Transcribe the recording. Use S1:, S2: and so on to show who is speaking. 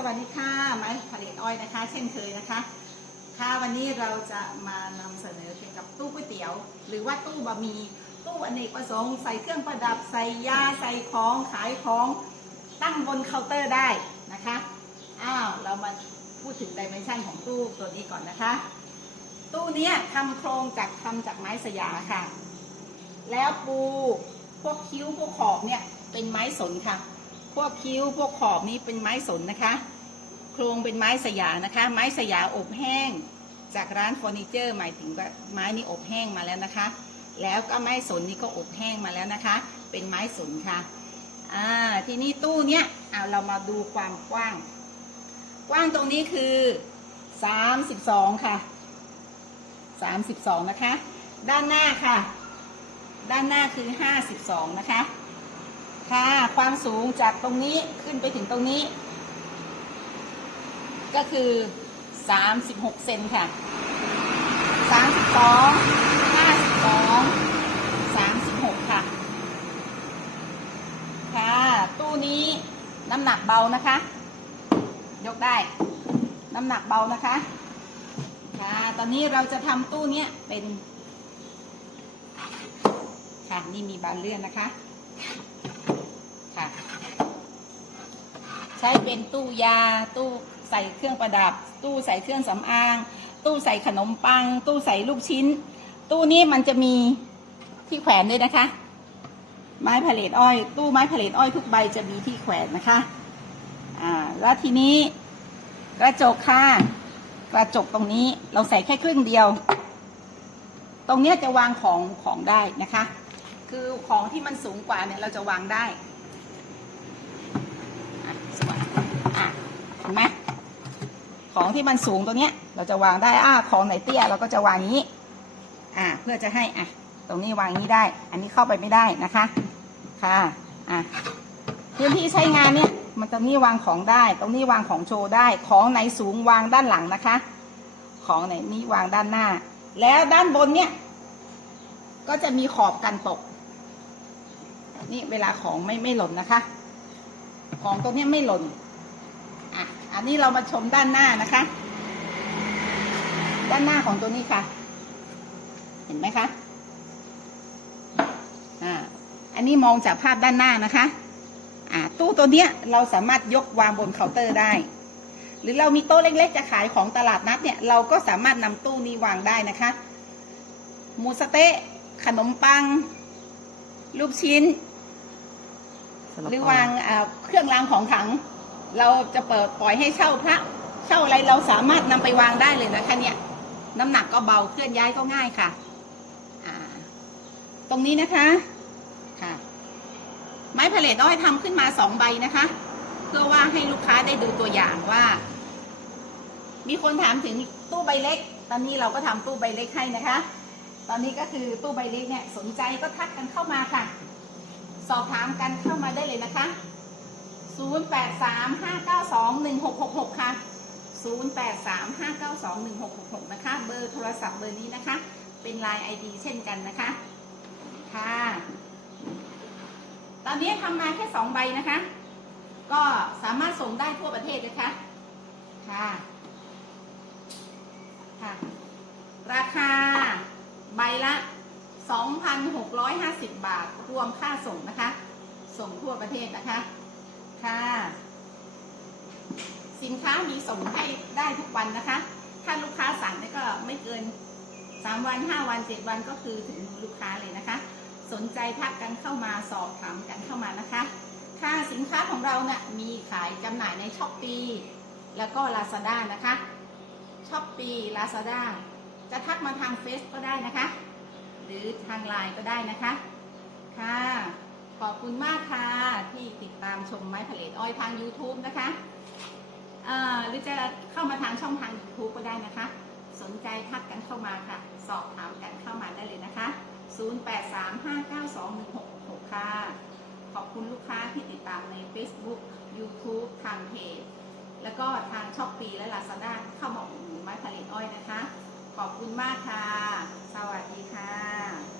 S1: สวัสดีค่ะไม้ผลิตอ้อยนะคะ เช่นเคยนะคะ ค่ะวันนี้เราจะมานำเสนอเกี่ยวกับตู้ก๋วยเตี๋ยว หรือว่าตู้บะหมี่ตู้อเนกประสงค์ใส่เครื่องประดับใส่ยาใส่ของขายของตั้งบนเคาน์เตอร์ได้นะคะอ้าวเรามาพูดถึงดิเมนชันของตู้ตัวนี้ก่อนนะคะ ตู้นี้ยทำโครงจากทำจากไม้สยาค่ะ แล้วปูพวกคิ้วพวกขอบเนี่ยเป็นไม้สนค่ะ วกคิ้วพวกขอบนี้เป็นไม้สนนะคะ โครงเป็นไม้สยานะคะ ไม้สยาอบแห้ง จากร้านเฟอร์นิเจอร์หมายถึงว่าไม้นี้อบแห้งมาแล้วนะคะ แล้วก็ไม้สนนี้ก็อบแห้งมาแล้วนะคะ เป็นไม้สนค่ะอ่าทีนี้ตู้เนี้ยเอาเรามาดูความกว้าง กว้างตรงนี้คือ32ค่ะ32นะคะ ด้านหน้าค่ะ ด้านหน้าคือ52นะคะ ค่ะ ความสูงจากตรงนี้ขึ้นไปถึงตรงนี้ ก็คือ36เซนค่ะ32 52 36ค่ะ ค่ะ ตู้นี้น้ำหนักเบานะคะ ยกได้ น้ำหนักเบานะคะ ค่ะ ตอนนี้เราจะทำตู้เนี้ยเป็น ค่ะ นี่มีบานเลื่อนนะคะ ค่ะ ใช้เป็นตู้ยา ตู้ใส่เครื่องประดับ ตู้ใส่เครื่องสำอาง ตู้ใส่ขนมปัง ตู้ใส่ลูกชิ้น ตู้นี้มันจะมีที่แขวนด้วยนะคะ ไม้ผลิตอ้อย ตู้ไม้ผลิตอ้อยทุกใบจะมีที่แขวนนะคะอ่าแล้วทีนี้กระจกค่ะกระจกตรงนี้เราใส่แค่ครึ่งเดียว ตรงนี้จะวางของของได้นะคะ คือของที่มันสูงกว่าเนี่ยเราจะวางได้ อะสวยอะเห็นไหม ของที่มันสูงตรงเนี้ย เราจะวางได้อ่าของไหนเตี้ยเราก็จะวางนี้ อ่า เพื่อจะให้อะตรงนี้วางนี้ได้ อันนี้เข้าไปไม่ได้นะคะ ค่ะ อะพื้นที่ใช้งานเนี่ย มันตรงนี้วางของได้ ตรงนี้วางของโชว์ได้ ของไหนสูงวางด้านหลังนะคะ ของไหนนี้วางด้านหน้า แล้วด้านบนเนี่ย ก็จะมีขอบกันตก นี่เวลาของไม่ไม่หล่นนะคะ ของตรงนี้ไม่หล่น อะอันนี้เรามาชมด้านหน้านะคะ ด้านหน้าของตัวนี้ค่ะ เห็นไหมคะอ่าอันนี้มองจากภาพด้านหน้านะคะ อ่า ตู้ตัวเนี้ยเราสามารถยกวางบนเคาน์เตอร์ได้ หรือเรามีโต๊ะเล็กๆ จะขายของตลาดนัดเนี่ย เราก็สามารถนำตู้นี้วางได้นะคะหมูสะเต๊ะขนมปัง ลูกชิ้น หรือวางเอ่อเครื่องรางของขลัง เราจะเปิดปล่อยให้เช่าพระ เช่าอะไรเราสามารถนำไปวางได้เลยนะคะเนี่ยน้ำหนักก็เบาเคลื่อนย้ายก็ง่ายค่ะอ่าตรงนี้นะคะค่ะ ไม้ผลิตอ้อยทำขึ้นมาสองใบนะคะ เพื่อว่าให้ลูกค้าได้ดูตัวอย่างว่า มีคนถามถึงตู้ใบเล็ก ตอนนี้เราก็ทำตู้ใบเล็กให้นะคะ ตอนนี้ก็คือตู้ใบเล็กเนี่ยสนใจก็ทักกันเข้ามาค่ะ สอบถามกันเข้ามาได้เลยนะคะ 0835921666 ค่ะ 0835921666 นะคะ เบอร์โทรศัพท์เบอร์นี้นะคะ เป็น Line ID เช่นกันนะคะ ค่ะ ตอนนี้ทำมาแค่สองใบนะคะ ก็สามารถส่งได้ทั่วประเทศนะคะ ค่ะ ค่ะ ราคาใบละ2,650 บาท รวมค่าส่งนะคะ ส่งทั่วประเทศนะคะ ค่ะ สินค้ามีส่งให้ได้ทุกวันนะคะ ถ้าลูกค้าสั่งก็ไม่เกิน 3 วัน 5 วัน 7 วันก็คือถึงลูกค้าเลยนะคะ สนใจทักกันเข้ามาสอบถามกันเข้ามานะคะ ค่ะสินค้าของเราเนี่ยมีขายจำหน่ายในช้อปปีแล้วก็ Lazada นะคะช้อปปี Lazada จะทักมาทางเฟซก็ได้นะคะ หรือทางไลน์ก็ได้นะคะ ค่ะ ขอบคุณมากค่ะ ที่ติดตามชมไม้ผลิตอ้อยทาง YouTube นะคะเอ่อหรือจะเข้ามาทางช่องทาง YouTube ก็ได้นะคะ สนใจทักกันเข้ามาค่ะ สอบถามกันเข้ามาได้เลยนะคะ 0835921666 ค่ะ ขอบคุณลูกค้าที่ติดตามใน Facebook YouTube ทางเพจแล้วก็ทางช้อปปีและ Lazada เข้ามาอุดหนุนไม้ผลิตอ้อยนะคะ ขอบคุณมากค่ะ สวัสดีค่ะ